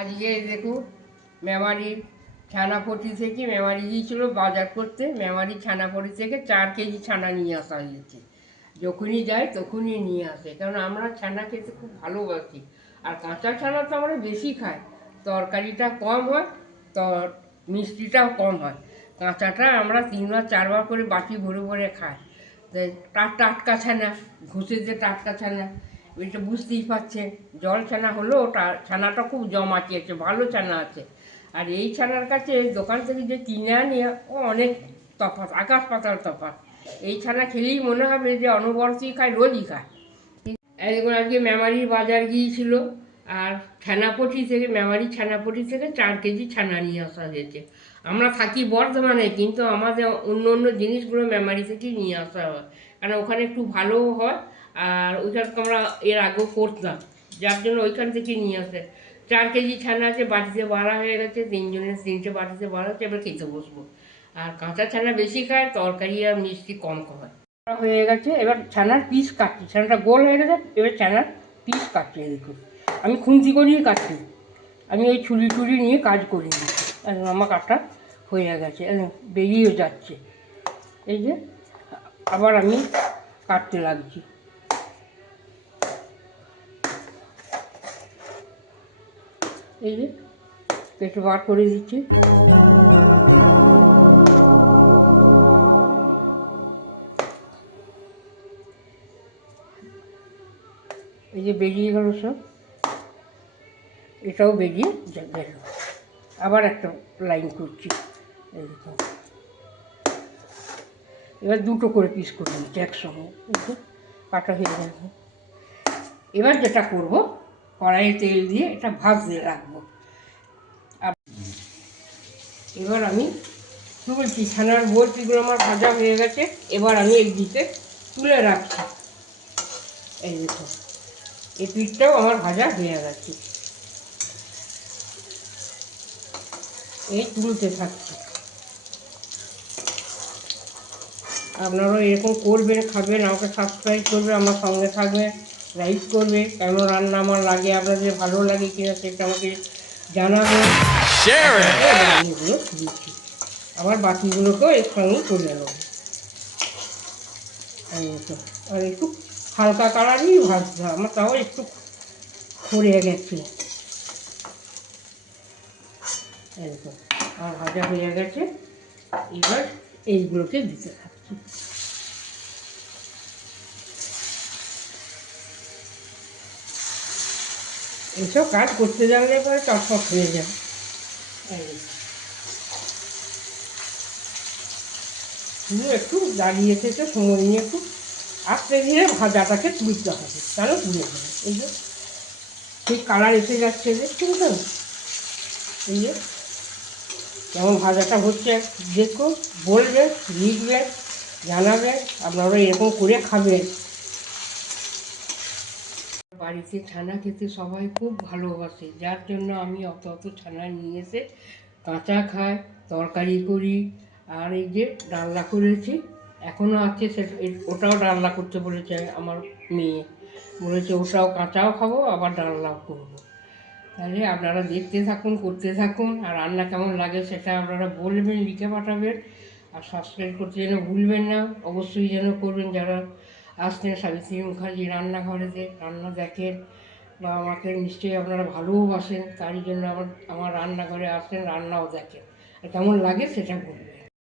আজকে দেখুন মেমারি ছানাপটি থেকে মেমারি গিয়েছিল বাজার করতে। মেমারি ছানাপটি থেকে 4 কেজি ছানা নিয়ে আসা হয়েছে। যখনই যাই তখনই নিয়ে আসে, কারণ আমরা ছানা খেতে খুব ভালোবাসি। আর কাঁচা ছানা তো আমরা বেশি খাই, তরকারিটা কম হয়, তো মিষ্টিটাও কম হয়। কাঁচাটা আমরা 3-4বার করে বাটি ভরে ভরে খাই। তার টাটকা ছানা, ঘষে যে টাটকা ছানা, এটা বুঝতেই পারছেন। জল ছানা হলেও ছানাটা খুব জমাটি আছে, ভালো ছানা আছে। আর এই ছানার কাছে দোকান থেকে যে কিনে আনি, ও অনেক তফাৎ, আকাশ পাতাল তফাৎ। এই ছানা খেলেই মনে হবে যে অনবরতই খায়, রোজই খায়। এখন আজকে মেমারি বাজার গিয়েছিল, আর মেমারি ছানাপটি থেকে 4 কেজি ছানা নিয়ে আসা হয়েছে। আমরা থাকি বর্ধমানে, কিন্তু আমাদের অন্য অন্য জিনিসগুলো মেমারি থেকেই নিয়ে আসা হয়, কারণ ওখানে একটু ভালোও হয়। আর ওইখানে আমরা এর আগেও করতাম, যার জন্য ওইখান থেকে নিয়ে আসে। 4 কেজি ছানা আছে, বাটিতে বাড়া হয়ে গেছে, 3 জনের 3টে বাটিতে বাড়া হচ্ছে, এবার খেতে বসবো। আর কাঁচা ছানা বেশি খায়, তরকারি আর মিষ্টি কম খায়। হয়ে গেছে, এবার ছানার পিস কাটছি। ছানাটা গোল হয়ে গেছে, এবার ছানার পিস কাটছি। দেখুন আমি খুন্তি করিয়ে কাটছি, আমি ওই ছুরি টুরি নিয়ে কাজ করিনি। আমার কাটা হয়ে গেছে, বেরিয়েও যাচ্ছে। এই যে আবার আমি কাটতে লাগছি। এই যে কেটে বার করে দিচ্ছি। এই যে বেরিয়ে গেল সব, এটাও বেরিয়ে গেল। আবার একটা লাইন করছি। এরকম এবার 2টো করে পিস করে নিচ্ছি একসঙ্গে। কাটা হয়ে গেল। এবার যেটা করব, কড়াইয়ে তেল দিয়ে এটা ভাজতে রাখবো। এবার আমি তুলছি, ছানার বড়িগুলো আমার ভাজা হয়ে গেছে। এবার আমি এই দিকে তুলে রাখছি। এই দেখো, এই পিঠটাও আমার ভাজা হয়ে গেছে। এই তুলতে থাকছি। আপনারাও এরকম করবেন, খাবেন, আমাকে সাবস্ক্রাইব করবে, আমার সঙ্গে থাকবে, লাইক করবে। কেমন রান্না আমার লাগে, আপনাদের ভালো লাগে কিনা সেটা আমাকে জানাবেন। এগুলো দিচ্ছি, আবার বাকিগুলোকেও এর সঙ্গে করে নেব। আর একটু হালকা কালারই ভাজতে হয় আমার, তাও একটু খড়ে গেছে। এরকম আর ভাজা হয়ে গেছে। এবার এইগুলোকে দিতে থাকছি। এইসব কাজ করতে জানলে পরে চটপট হয়ে যায়। শুধু একটু দাঁড়িয়ে থেকে সময় নিয়ে একটু আস্তে ধীরে ভাজাটাকে তুলতে হবে, তাহলে তুলে হবে। এই যে সেই কালার এসে যাচ্ছে, দেখছেন তো? এই যে কেমন ভাজাটা হচ্ছে, দেখুন, বলবেন, লিখবেন, জানাবেন। আপনারা এরকম করে খাবেন। বাড়িতে ছানা খেতে সবাই খুব ভালোবাসে, যার জন্য আমি অত অত ছানা নিয়ে এসে কাঁচা খাই, তরকারি করি। আর এই যে ডালনা করেছি, এখনও আছে, ওটাও ডালনা করতে বলেছে আমার মেয়ে। বলেছে ওটাও কাঁচাও খাবো, আবার ডালনাও করবো। তাহলে আপনারা দেখতে থাকুন, করতে থাকুন। আর রান্না কেমন লাগে সেটা আপনারা বলবেন, লিখে পাঠাবেন। আর সাবস্ক্রাইব করতে যেন ভুলবেন না, অবশ্যই যেন করবেন। যারা আসছেন সাবিত্রী মুখার্জি রান্নাঘরেতে রান্না দেখেন, বা আমাকে নিশ্চয়ই আপনারা ভালোবাসেন, তারই জন্য আমার রান্নাঘরে আসেন, রান্নাও দেখেন। আর কেমন লাগে সেটা বলুন।